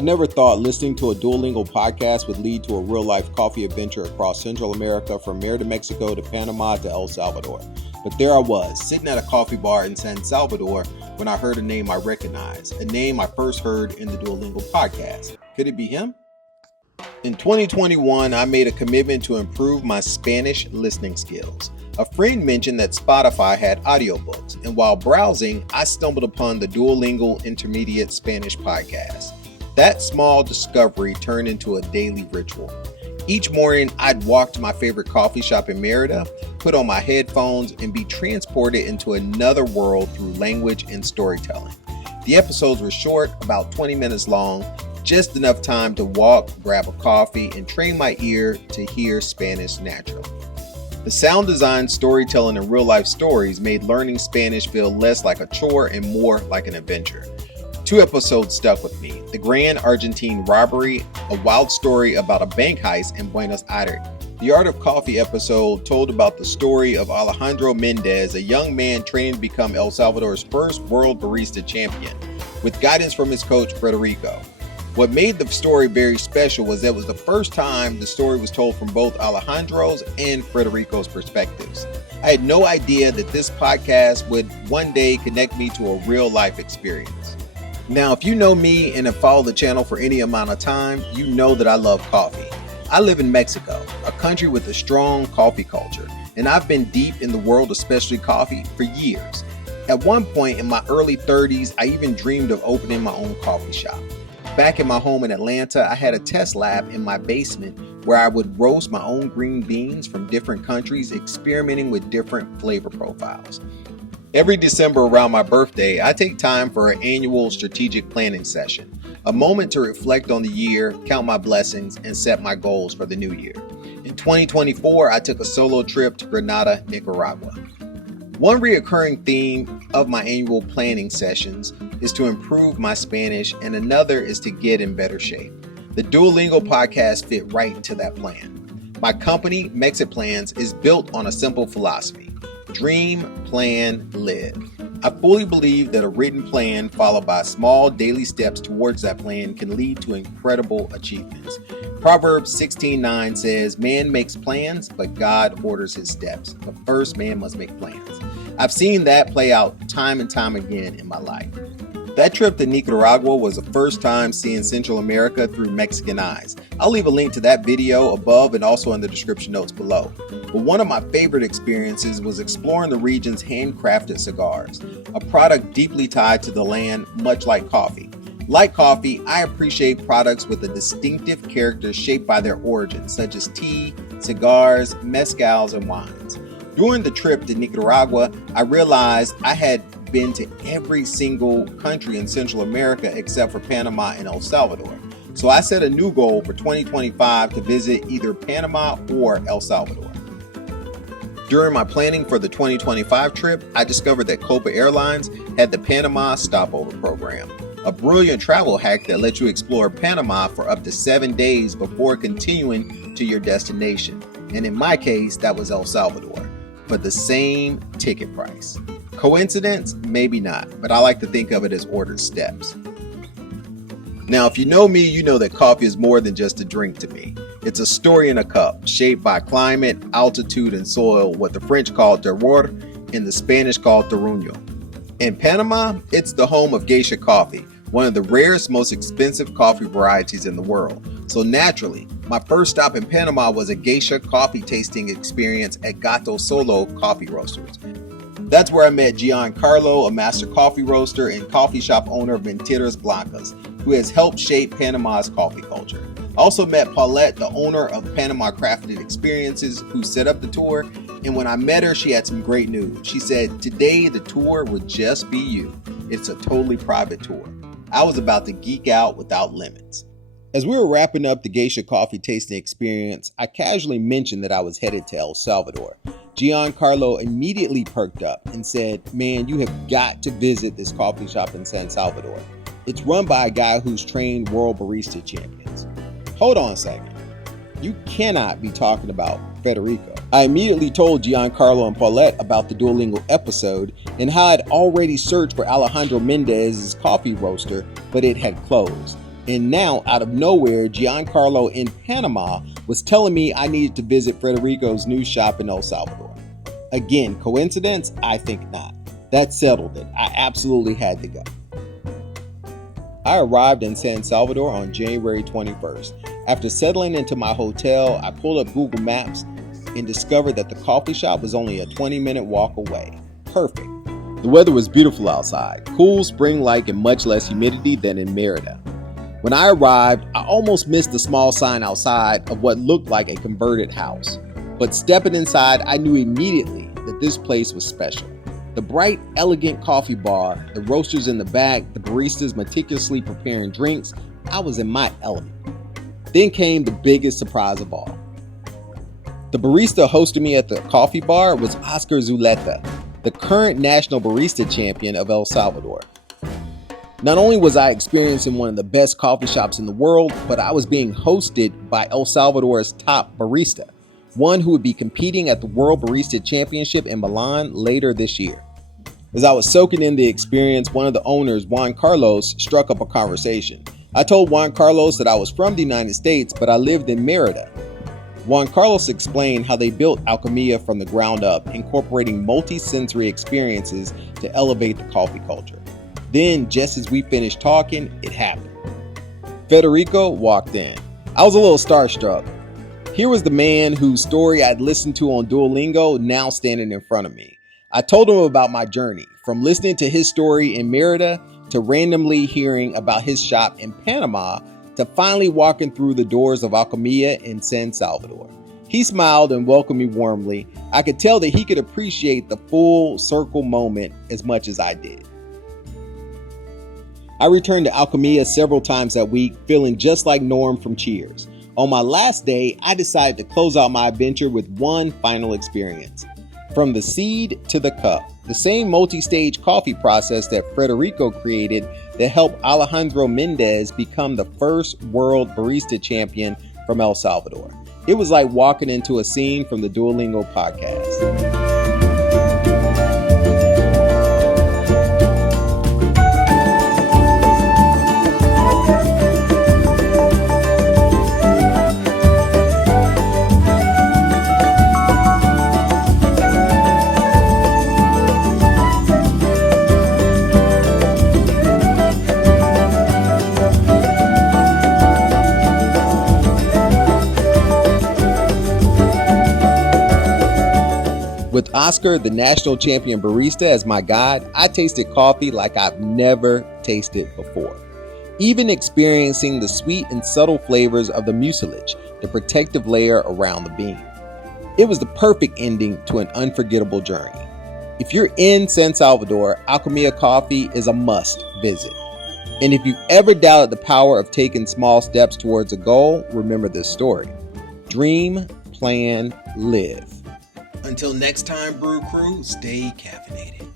I never thought listening to a Duolingo podcast would lead to a real-life coffee adventure across Central America from Merida, Mexico to Panama to El Salvador. But there I was, sitting at a coffee bar in San Salvador when I heard a name I recognized, a name I first heard in the Duolingo podcast. Could it be him? In 2021, I made a commitment to improve my Spanish listening skills. A friend mentioned that Spotify had audiobooks, and while browsing, I stumbled upon the Duolingo Intermediate Spanish podcast. That small discovery turned into a daily ritual. Each morning, I'd walk to my favorite coffee shop in Merida, put on my headphones, and be transported into another world through language and storytelling. The episodes were short, about 20 minutes long, just enough time to walk, grab a coffee, and train my ear to hear Spanish naturally. The sound design, storytelling, and real-life stories made learning Spanish feel less like a chore and more like an adventure. 2 episodes stuck with me: The Grand Argentine Robbery, a wild story about a bank heist in Buenos Aires. The Art of Coffee episode told about the story of Alejandro Mendez, a young man training to become El Salvador's first world barista champion, with guidance from his coach, Federico. What made the story very special was that it was the first time the story was told from both Alejandro's and Federico's perspectives. I had no idea that this podcast would one day connect me to a real life experience. Now, if you know me and have followed the channel for any amount of time, you know that I love coffee. I live in Mexico, a country with a strong coffee culture, and I've been deep in the world of specialty coffee for years. At one point in my early 30s, I even dreamed of opening my own coffee shop. Back in my home in Atlanta, I had a test lab in my basement where I would roast my own green beans from different countries, experimenting with different flavor profiles. Every December around my birthday, I take time for an annual strategic planning session, a moment to reflect on the year, count my blessings, and set my goals for the new year. In 2024, I took a solo trip to Granada, Nicaragua. One recurring theme of my annual planning sessions is to improve my Spanish, and another is to get in better shape. The Duolingo podcast fit right into that plan. My company, Mexit Plans, is built on a simple philosophy: dream, plan, live. I fully believe that a written plan followed by small daily steps towards that plan can lead to incredible achievements. Proverbs 16:9 says, "Man makes plans, but God orders his steps. But first, man must make plans." I've seen that play out time and time again in my life. That trip to Nicaragua was the first time seeing Central America through Mexican eyes. I'll leave a link to that video above and also in the description notes below. But one of my favorite experiences was exploring the region's handcrafted cigars, a product deeply tied to the land, much like coffee. Like coffee, I appreciate products with a distinctive character shaped by their origins, such as tea, cigars, mezcals, and wines. During the trip to Nicaragua, I realized I had been to every single country in Central America except for Panama and El Salvador. So I set a new goal for 2025 to visit either Panama or El Salvador. During my planning for the 2025 trip, I discovered that Copa Airlines had the Panama Stopover program, a brilliant travel hack that lets you explore Panama for up to 7 days before continuing to your destination. And in my case, that was El Salvador, for the same ticket price. Coincidence? Maybe not, but I like to think of it as ordered steps. Now, if you know me, you know that coffee is more than just a drink to me. It's a story in a cup, shaped by climate, altitude, and soil, what the French call terroir and the Spanish call terruño. In Panama, it's the home of geisha coffee, one of the rarest, most expensive coffee varieties in the world. So naturally, my first stop in Panama was a geisha coffee tasting experience at Gato Solo Coffee Roasters. That's where I met Giancarlo, a master coffee roaster and coffee shop owner of Mentiras Blancas, who has helped shape Panama's coffee culture. I also met Paulette, the owner of Panama Crafted Experiences, who set up the tour. And when I met her, she had some great news. She said, "Today, the tour would just be you. It's a totally private tour." I was about to geek out without limits. As we were wrapping up the geisha coffee tasting experience, I casually mentioned that I was headed to El Salvador. Giancarlo immediately perked up and said, "Man, you have got to visit this coffee shop in San Salvador. It's run by a guy who's trained world barista champions." Hold on a second. You cannot be talking about Federico. I immediately told Giancarlo and Paulette about the Duolingo episode and how I'd already searched for Alejandro Mendez's coffee roaster, but it had closed. And now, out of nowhere, Giancarlo in Panama was telling me I needed to visit Federico's new shop in El Salvador. Again, coincidence? I think not. That settled it. I absolutely had to go. I arrived in San Salvador on January 21st. After settling into my hotel, I pulled up Google Maps and discovered that the coffee shop was only a 20-minute walk away. Perfect. The weather was beautiful outside, cool, spring-like, and much less humidity than in Merida. When I arrived, I almost missed the small sign outside of what looked like a converted house. But stepping inside, I knew immediately that this place was special. The bright, elegant coffee bar, the roasters in the back, the baristas meticulously preparing drinks, I was in my element. Then came the biggest surprise of all. The barista hosting me at the coffee bar was Oscar Zuleta, the current national barista champion of El Salvador. Not only was I experiencing one of the best coffee shops in the world, but I was being hosted by El Salvador's top barista, one who would be competing at the World Barista Championship in Milan later this year. As I was soaking in the experience, one of the owners, Juan Carlos, struck up a conversation. I told Juan Carlos that I was from the United States, but I lived in Merida. Juan Carlos explained how they built Alchemia from the ground up, incorporating multi-sensory experiences to elevate the coffee culture. Then, just as we finished talking, it happened. Federico walked in. I was a little starstruck. Here was the man whose story I'd listened to on Duolingo now standing in front of me. I told him about my journey, from listening to his story in Merida to randomly hearing about his shop in Panama to finally walking through the doors of Alchemia in San Salvador. He smiled and welcomed me warmly. I could tell that he could appreciate the full circle moment as much as I did. I returned to Alchemia several times that week, feeling just like Norm from Cheers. On my last day, I decided to close out my adventure with one final experience. From the seed to the cup, the same multi-stage coffee process that Federico created that helped Alejandro Mendez become the first world barista champion from El Salvador. It was like walking into a scene from the Duolingo podcast. With Oscar, the national champion barista, as my guide, I tasted coffee like I've never tasted before. Even experiencing the sweet and subtle flavors of the mucilage, the protective layer around the bean. It was the perfect ending to an unforgettable journey. If you're in San Salvador, Alchemia Coffee is a must visit. And if you've ever doubted the power of taking small steps towards a goal, remember this story. Dream, plan, live. Until next time, Brew Crew, stay caffeinated.